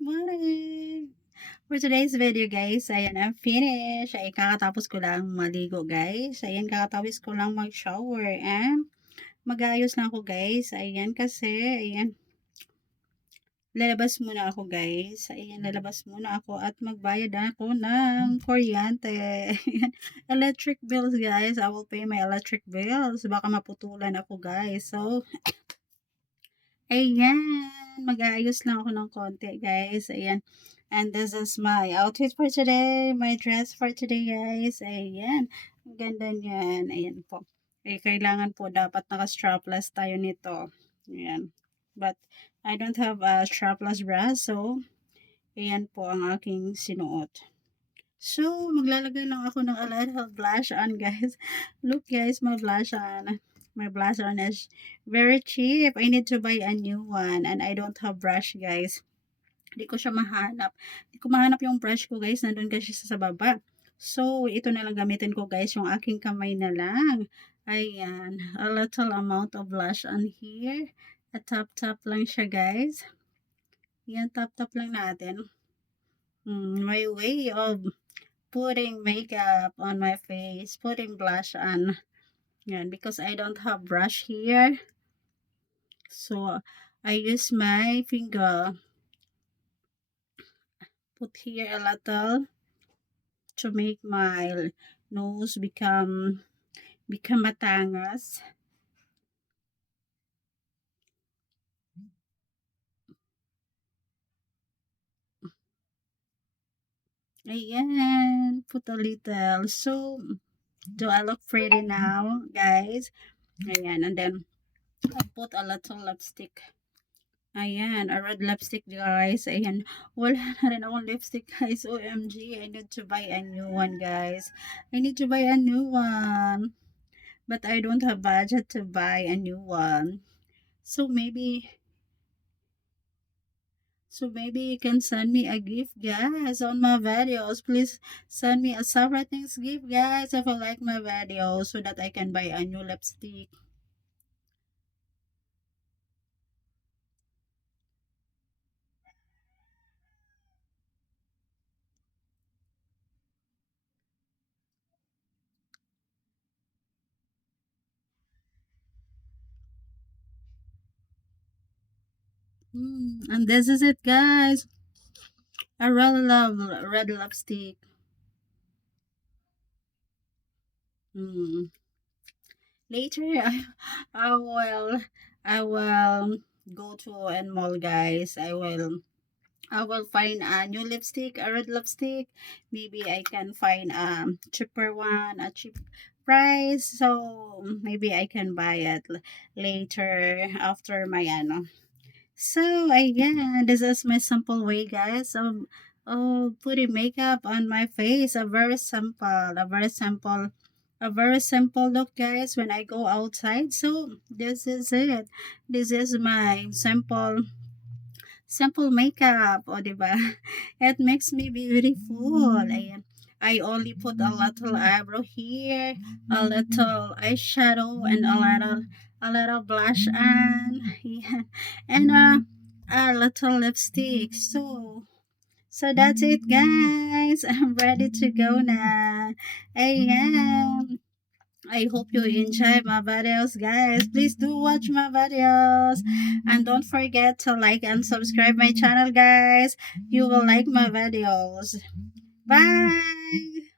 morning! For today's video guys, ayan, I'm finished. Ay, kakatapos ko lang maligo guys. Ayan, kakatapos ko lang mag-shower. And mag-aayos lang ako guys. Ayan, kasi, ayan, lalabas muna ako guys. Ayan, lalabas muna ako at magbayad ako ng kuryente. Ayan, electric bills guys. I will pay my electric bills. Baka maputulan ako guys. So, ayan, mag-aayos lang ako ng konti, guys. Ayan. And this is my outfit for today. My dress for today, guys. Ayan. Ang ganda niyan. Ayan po. Eh, kailangan po dapat naka-strapless tayo nito. Ayan. But, I don't have a strapless bra, so, ayan po ang aking sinuot. So, maglalagay lang ako ng a little blush on, guys. Look, guys, my blush on. My blush on is very cheap. I need to buy a new one. And I don't have brush, guys. Hindi ko siya mahanap. Hindi ko mahanap yung brush ko, guys. Nandun kasi sa baba. So, ito na lang gamitin ko, guys. Yung aking kamay na lang. Ayan. A little amount of blush on here. A tap-tap lang siya, guys. Yan, tap-tap lang natin. My way of putting makeup on my face, putting blush on. Yan, because I don't have brush here. So, I use my finger. Put here a little to make my nose become matangas. Ayan, put a little. So, do I look pretty now, guys? Ayan, and then I put a little lipstick. Ayan, a red lipstick, guys. Ayan, wala na rin akong lipstick, guys. OMG, I need to buy a new one, guys. I need to buy a new one. But I don't have budget to buy a new one. So maybe you can send me a gift, guys, on my videos. Please send me a separate things gift, guys, if you like my videos, so that I can buy a new lipstick. And this is it, guys. I really love red lipstick. Later, I will go to a mall, guys. I will find a new lipstick, a red lipstick. Maybe I can find a cheaper one, a cheap price. So maybe I can buy it later after my ano. So again, this is my simple way, guys. Putting makeup on my face. A very simple look, guys, when I go outside. So this is it. This is my simple makeup, o diba? It makes me beautiful. Ayan. I only put a little eyebrow here, a little eyeshadow, and a little blush on, yeah, and a little lipstick. So that's it, guys. I'm ready to go now. Ayan. I hope you enjoy my videos, guys. Please do watch my videos. And don't forget to like and subscribe my channel, guys. You will like my videos. Bye!